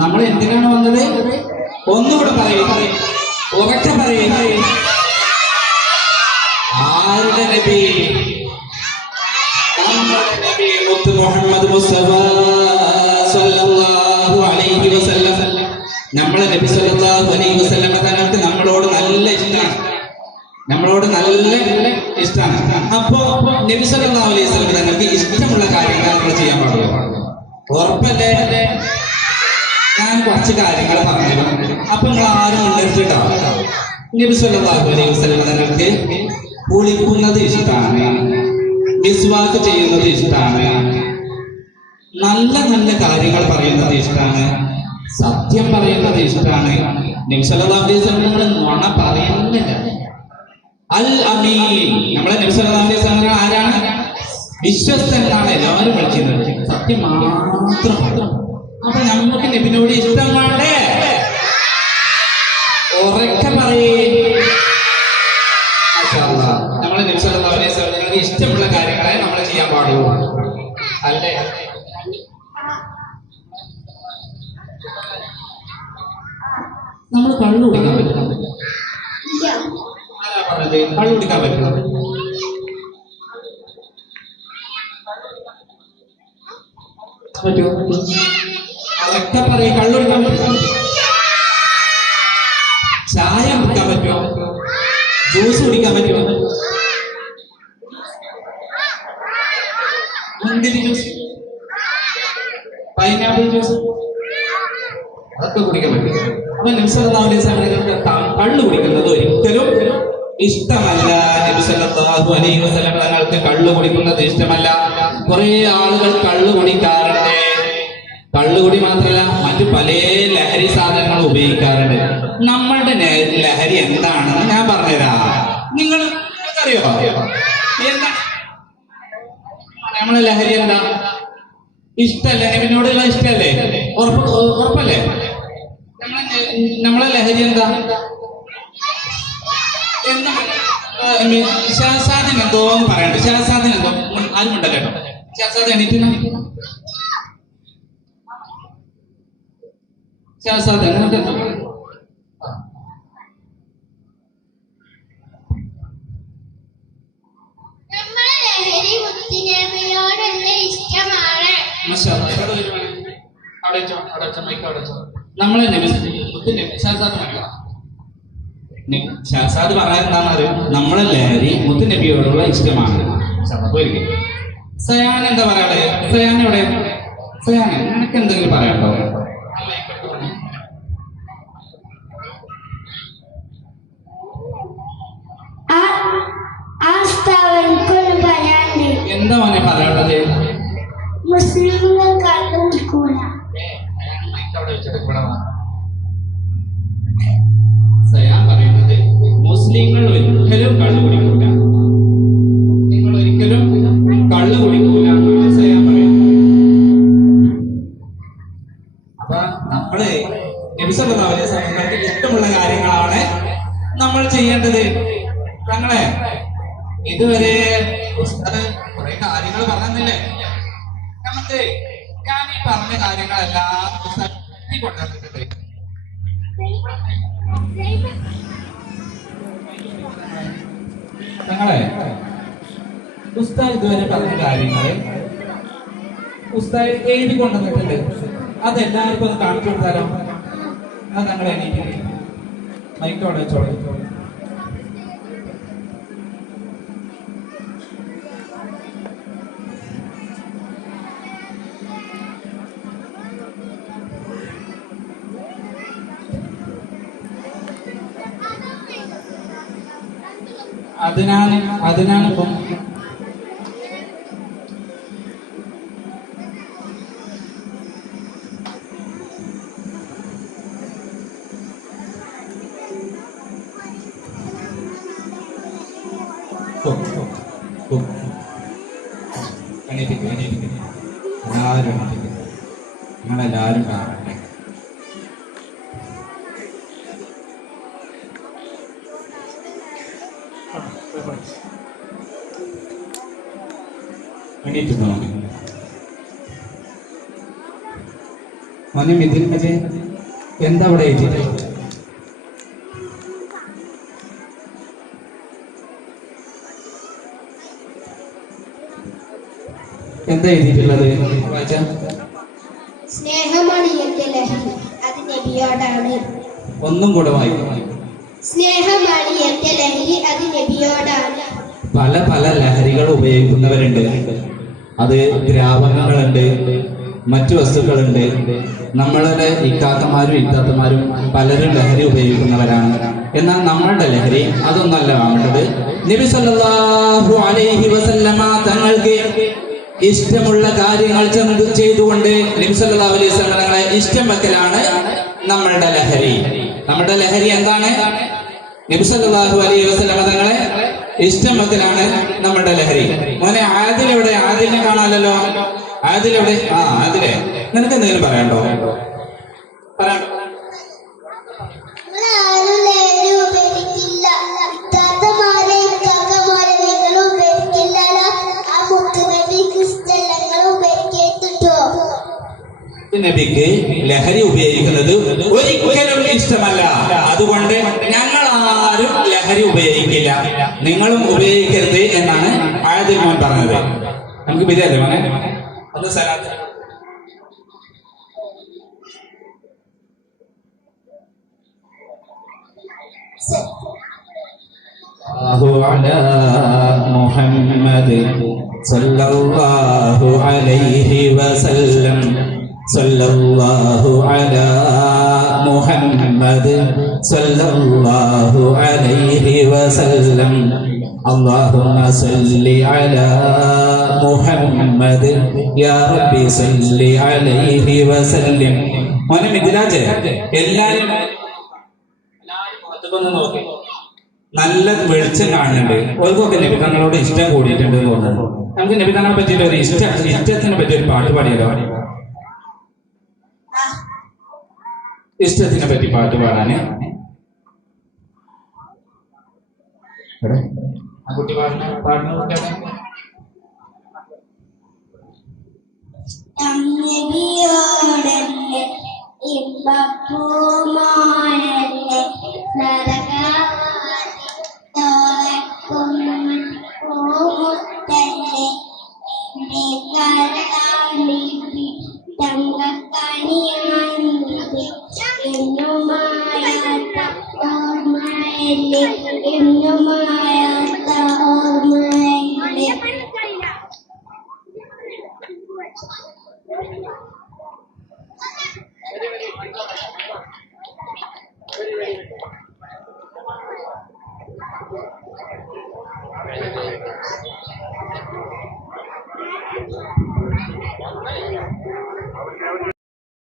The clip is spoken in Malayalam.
നമ്മൾ എന്തിനാണ് വന്നത്? ഒന്നുകൂടെ പറയും. ഉറക്കെ പറയും. ആരുടെ നബി? നബി മുത്ത് മുഹമ്മദ് മുസ്തഫ സല്ലല്ലാഹു അലൈഹി വസല്ലം. നമ്മളെ നബി സല്ലല്ലാഹു അലൈഹി വസല്ലം തങ്ങൾക്ക് നമ്മളോട് നല്ല ഇഷ്ടമാണ് നമ്മളോട് നല്ല ഇഷ്ടമാണ് അപ്പോ നബി സല്ലല്ലാഹു അലൈഹി വസല്ലം തങ്ങൾക്ക് ഇഷ്ടമുള്ള കാര്യങ്ങൾ നമ്മൾ ചെയ്യാൻ പാടുള്ളൂ ഉറപ്പല്ലേ? ഞാൻ കുറച്ച് കാര്യങ്ങൾ പറഞ്ഞു അപ്പൊ നിങ്ങൾ ആരും ഉണ്ടെടുത്തിട്ടോ നബി സല്ലല്ലാഹു അലൈഹി വസല്ലം കുളിക്കുന്നത് ഇഷ്ടമാണ്. മിസ്വാക്ക് ചെയ്യുന്നത് ഇഷ്ടമാണ്. നല്ല നല്ല കാര്യങ്ങൾ പറയുന്നത് ഇഷ്ടമാണ്. സത്യം പറയുന്നത് ഇഷ്ടമാണ്. സല്ലല്ലാഹു അലൈഹി വസല്ലം നുണ പറയുന്നില്ല. അൽ അമീൻ. നമ്മളെ സല്ലല്ലാഹു അലൈഹി വസല്ലം ആരാണ്? വിശ്വസ്തൻ എന്നാണ് എല്ലാവരും വിളിക്കുന്നത്. സത്യം മാത്രം. അപ്പൊ നമുക്ക് നബിനോട് ഇഷ്ടം വേണ്ടേ ഉറക്കെ പറയേ. നമ്മളെ നബി സല്ലല്ലാഹു ഇഷ്ടമുള്ള കാര്യങ്ങളെ നമ്മൾ ചെയ്യാൻ പാടുള്ളൂ. അല്ലേ? നമ്മൾ കള്ളു കുടിക്കാൻ പറ്റുന്നത് ആരാ പറഞ്ഞത്? കള്ളു കുടിക്കാൻ പറ്റുന്നത് പറ്റുമോ അതൊക്കെ പറയും കള്ളു കുടിക്കാൻ പറ്റും ചായ കുടിക്കാൻ പറ്റുമോ? ജ്യൂസ് കുടിക്കാൻ പറ്റുമോ? മുന്തിരി ജ്യൂസ്? Pineapple juice? അതൊക്കെ കുടിക്കാൻ പറ്റും അപ്പൊ വസല്ലമക്ക് കള്ളു കുടിക്കുന്നത് ഒരിക്കലും ഇഷ്ടമല്ല. നബ്സല്ലാഹു അലൈഹി വസല്ലം കള്ളു കുടിക്കുന്നത് ഇഷ്ടമല്ല. കുറെ ആളുകൾ കള്ളു കുടിക്കാറുണ്ട്. കള്ളുകുടി മാത്രമല്ല മറ്റു പല ലഹരി സാധനങ്ങൾ ഉപയോഗിക്കാറുണ്ട്. നമ്മളുടെ ലഹരി എന്താണെന്ന് ഞാൻ പറഞ്ഞുതരാം. നിങ്ങൾ അറിയോ എന്താ? നമ്മളെ ലഹരി എന്താ? ഇഷ്ടല്ലേ? നബിനോടുള്ള ഇഷ്ടല്ലേ? ഉറപ്പ് ഉറപ്പല്ലേ? നമ്മളെ നമ്മളെ ലഹരി എന്താ? എന്താ? ഷാസാദിന് എന്തോ? പറയണ്ട. ഷാസാദിന് എന്തോ ആരും കേട്ടോ എണീറ്റ് ഷാസാദ് നിനക്ക് എന്താ നമ്മളെ ലഹരി മുത്തിനബിയോടുള്ള ഇഷ്ടമാണ് മാഷാഅല്ലാ. ഇവിടെ വരുവാണ്. അവിടെ വെച്ചോ, അവിടെ വെച്ചോ, മൈക്ക് അവിടെ വെച്ചോ. നമ്മളെ നബി മുത്ത് നബി ഷാസാദ് മക്കളാ. നി- ഷാസാദ് പറയാൻ എന്താണെന്ന് അറിയാം നമ്മളെ ലഹരി മുത്തു നബിയോടുള്ള ഇഷ്ടമാണ്. സയാൻ എന്താ പറയാളെ സയാൻ എവിടെ സയാൻ നിനക്ക് എന്തെങ്കിലും പറയാട്ടോ ആ ആ സ്ഥാപനക്കൊന്ന് പറയാണ്ട് എന്താ മോനെ പറയാനുള്ളത് സയാൻ പറയുന്നത് മുസ്ലിങ്ങൾ ഒരിക്കലും കള്ളു കുടിക്കൂല. മുസ്ലിങ്ങൾ ഒരിക്കലും കള്ളു കുടിക്കൂല സയാൻ പറയുന്നത്. അപ്പൊ നമ്മൾ നബിസല്ലാവിലെ സമൂഹത്തിൽ ഇഷ്ടമുള്ള കാര്യങ്ങളാണ് നമ്മൾ ചെയ്യേണ്ടത്. ഞങ്ങളെ ഇതുവരെ കുറെ കാര്യങ്ങൾ പറഞ്ഞില്ലേ? നമുക്ക് ഞാൻ ഈ പറഞ്ഞ കാര്യങ്ങളെല്ലാം ശക്തി കൊണ്ടുവന്നിട്ടുണ്ട്. ഞങ്ങളെ ഉസ്താദ് ഇതുവരെ പറഞ്ഞ കാര്യങ്ങളെ ഉസ്താദ് എഴുതി കൊണ്ടുവന്നിട്ടുണ്ട്. അതെല്ലാവർക്കും ഒന്ന് കാണിച്ചു കൊടുത്താലോ? അത് ഞങ്ങൾ എണീറ്റ് മൈക്കോടെ വെച്ചോളൂ. അതിനാണ് അതിനാണ് ഇപ്പം എണീറ്റിക്ക് എണീറ്റിക്ക്. എല്ലാവരും എണീറ്റിക്ക്. നിങ്ങളെല്ലാവരും കാണട്ടെ. എണീറ്റ് നോക്കി മോനെ മിഥിൻ മജെ എന്താ അവിടെ എഴുതിയത്? എന്താ എഴുതിയിട്ടുള്ളത് വായിച്ച സ്നേഹമാണ് എന്റെ ലഹരി അത് നബിയോടാണ്. ഒന്നും കൂടെ വായിക്കും സ്നേഹമാണ് എന്റെ ലഹരി അത് നബിയോടാണ്. പല പല ലഹരികൾ ഉപയോഗിക്കുന്നവരുണ്ട്. അത് ദ്രാവകങ്ങളുണ്ട് മറ്റു വസ്തുക്കളുണ്ട്. നമ്മളുടെ ഇക്കാത്തമാരും ഇക്കാത്തമാരും പലരും ലഹരി ഉപയോഗിക്കുന്നവരാണ്. എന്നാൽ നമ്മളുടെ ലഹരി അതൊന്നല്ല. വസല്ലമ തങ്ങൾക്ക് ഇഷ്ടമുള്ള കാര്യങ്ങൾ ചെയ്തുകൊണ്ട് നബി ഇഷ്ടം വെക്കലാണ് നമ്മളുടെ ലഹരി. നമ്മുടെ ലഹരി എന്താണ്? നബി സല്ലല്ലാഹു അലൈഹി വസല്ലമ തങ്ങളെ ഇഷ്ടം നമ്മുടെ ലഹരി. മോനെ ആദിൽ എവിടെ ആദിലിനെ കാണാമല്ലോ ആദിൽ ആ ആദിലെ. നിനക്ക് എന്തെങ്കിലും പറയണ്ടോ ആരും ലഹരി ഉപയോഗിക്കുന്നത് ഒരിക്കലും ഇഷ്ടമല്ല. അതുകൊണ്ട് ഞങ്ങൾ ലഹരി ഉപയോഗിക്കില്ല നിങ്ങളും ഉപയോഗിക്കരുത് എന്നാണ് ആയതിൽ മോൻ പറഞ്ഞത് നമുക്ക് ബിരിയല്ലേ മോനെ ഒന്ന് സലാത്ത് الله على محمد صلى الله عليه وسلم صلى الله على محمد صلى الله عليه وسلم اللهم صل على محمد يا ربي صل عليه وسلم മോനെ മിഥിലാജ് എല്ലാരും എല്ലാരും മുഖത്തേക്കൊന്ന് നോക്കി നല്ല വെളിച്ചം കാണുന്നുണ്ട് ഓർക്കൊക്കെ നബിതങ്ങളോട് ഇഷ്ടം കൂടിയിട്ടുണ്ട് എന്ന് തോന്നുന്നു നമുക്ക് നബിതങ്ങളെ പറ്റിയിട്ട് ഒരു ഇഷ്ട ഇഷ്ടത്തിനെ പറ്റി ഒരു പാട്ട് പാടിയല്ലോ ഇഷ്ടത്തിനെ പറ്റി പാട്ട് പാടാന് എവിടെ? ആ കുട്ടി പാടുന്ന പാടുന്ന കുട്ടിയാണ് നബിയോടല്ലേ ഇമ്പപ്പൂമാനല്ലേ നരകാതി തോക്കും പൂമുത്തല്ലേ എന്റെ കരളാണ്ടി തങ്കക്കണിയാണ്ടി